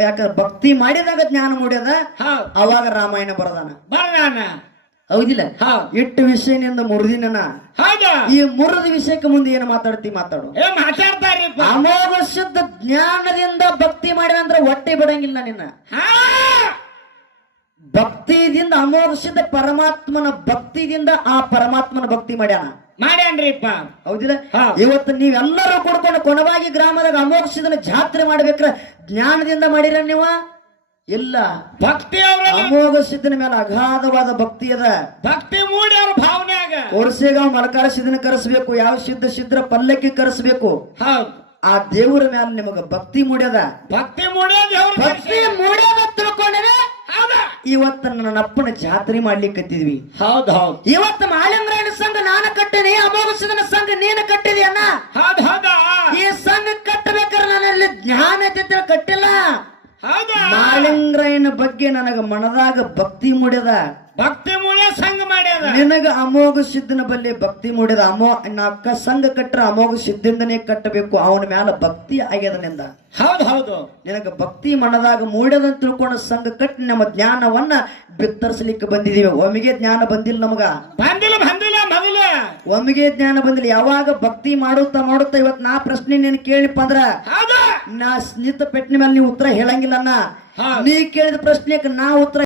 ಯಾಕಂದ್ರೆ ಭಕ್ತಿ ಮಾಡಿದಾಗ ಜ್ಞಾನ ಮೂಡ್ಯದ ಅವಾಗ ರಾಮಾಯಣ ಬರದಾನ ಹೌದಿಲ್ಲ ಎಷ್ಟು ವಿಷಯನಿಂದ ಮುರಿದಿನ ಈ ಮುರಿದ ವಿಷಯಕ್ಕೆ ಮುಂದೆ ಏನು ಮಾತಾಡು ಅಮೋಘ ಶುದ್ಧ ಜ್ಞಾನದಿಂದ ಭಕ್ತಿ ಮಾಡಿದ ಅಂದ್ರೆ ಹೊಟ್ಟೆ ಬಿಡಂಗಿಲ್ಲ ನಿನ್ನ ಭಕ್ತಿದಿಂದ ಅಮೋಘ ಶುದ್ಧ ಪರಮಾತ್ಮನ ಭಕ್ತಿದಿಂದ ಆ ಪರಮಾತ್ಮನ ಭಕ್ತಿ ಮಾಡ್ಯಾನ್ರಿಪ್ಪ ಹೌದಿಲ್ಲ ಇವತ್ತು ನೀವೆಲ್ಲರೂ ಕೂಡ್ಕೊಂಡು ಕೊನವಾಗಿ ಗ್ರಾಮದಾಗ ಅಮೋಘ ಶುದ್ಧನ ಜಾತ್ರೆ ಮಾಡ್ಬೇಕ್ರ ಜ್ಞಾನದಿಂದ ಮಾಡಿರ ನೀವ ಇಲ್ಲ ಭಕ್ತಿ ಅಮೋಘ ಸಿದ್ಧನ ಮೇಲೆ ಅಗಾಧವಾದ ಭಕ್ತಿ ಅದ ಭಕ್ತಿ ಮೂಡಿ ಅವ್ರ ಭಾವನೆಯಾಗ ವರ್ಷಗಾವ್ ಮಲಕಾರ ಸಿದ್ಧನ ಕರೆಸಬೇಕು ಯಾವ ಸಿದ್ಧ ಪಲ್ಲಕ್ಕಿ ಕರೆಸಬೇಕು ಆ ದೇವರ ಮೇಲೆ ನಿಮಗ ಭಕ್ತಿ ಮೂಡ್ಯದ ಭಕ್ತಿ ಮೂಡ್ಯದ ತಿಳ್ಕೊಂಡ್ರೆ ಇವತ್ತ ನನ್ನ ಅಪ್ಪನ ಜಾತ್ರೆ ಮಾಡ್ಲಿಕ್ಕತ್ತಿದ್ವಿ ಹೌದು ಇವತ್ತು ಮಾಲಿಂಗರಾಯಣ ಸಂಘ ನಾನು ಕಟ್ಟಿನಿ ಅಮೋಘ ಸಿದ್ಧನ ಸಂಘ ನೀನು ಕಟ್ಟಿದಿ ಅಣ್ಣ ಈ ಸಂಘ ಕಟ್ಟಬೇಕಾದ್ರೆ ನನ್ನಲ್ಲಿ ಜ್ಞಾನ ಇದ್ದಿದ್ರೆ ಕಟ್ಟಿಲ್ಲ ಮಾಲಿಂಗರಾಯನ ಬಗ್ಗೆ ನನಗ ಮನದಾಗ ಭಕ್ತಿ ಮೂಡ್ಯದ ಭಕ್ತಿ ಮೂಡ್ಯ ಸಂಘ ಮಾಡ್ಯದ ನಿನಗ ಅಮೋಘ ಸಿದ್ಧನ ಬಲ್ಲಿ ಭಕ್ತಿ ಮೂಡ್ಯದ ಅಕ್ಕ ಸಂಘ ಕಟ್ಟರೆ ಅಮೋಘ ಸಿದ್ಧಂದನೇ ಕಟ್ಟಬೇಕು ಅವನ ಮ್ಯಾಲ ಭಕ್ತಿ ಆಗ್ಯದ ನಿಂದ ಹೌದು ನಿನಗ ಭಕ್ತಿ ಮನದಾಗ ಮೂಡ್ಯದ ತಿಳ್ಕೊಂಡ ಸಂಘ ಕಟ್ಟಿ ನಮ್ಮ ಜ್ಞಾನವನ್ನ ಬಿತ್ತರಿಸಲಿಕ್ಕೆ ಬಂದಿದೀವಿ ಒಮ್ಮಿಗೆ ಜ್ಞಾನ ಬಂದಿಲ್ಲ ನಮಗ ಬಂದಿಲ್ಲ ಒಮ್ಮಿಗೆ ಜ್ಞಾನ ಬಂದಿಲ್ಲ ಯಾವಾಗ ಭಕ್ತಿ ಮಾಡುತ್ತಾ ಇವತ್ ನಾ ಪ್ರಶ್ನೆ ನೀನು ಕೇಳಿಪ್ಪ ಅಂದ್ರ ನಾ ಸ್ನಿತ ಪೆಟ್ಟಿನ ಮೇಲೆ ನೀವು ಉತ್ತರ ಹೇಳಂಗಿಲ್ಲ ನೀ ಕೇಳಿದ ಪ್ರಶ್ನೆಗೆ ನಾ ಉತ್ತರ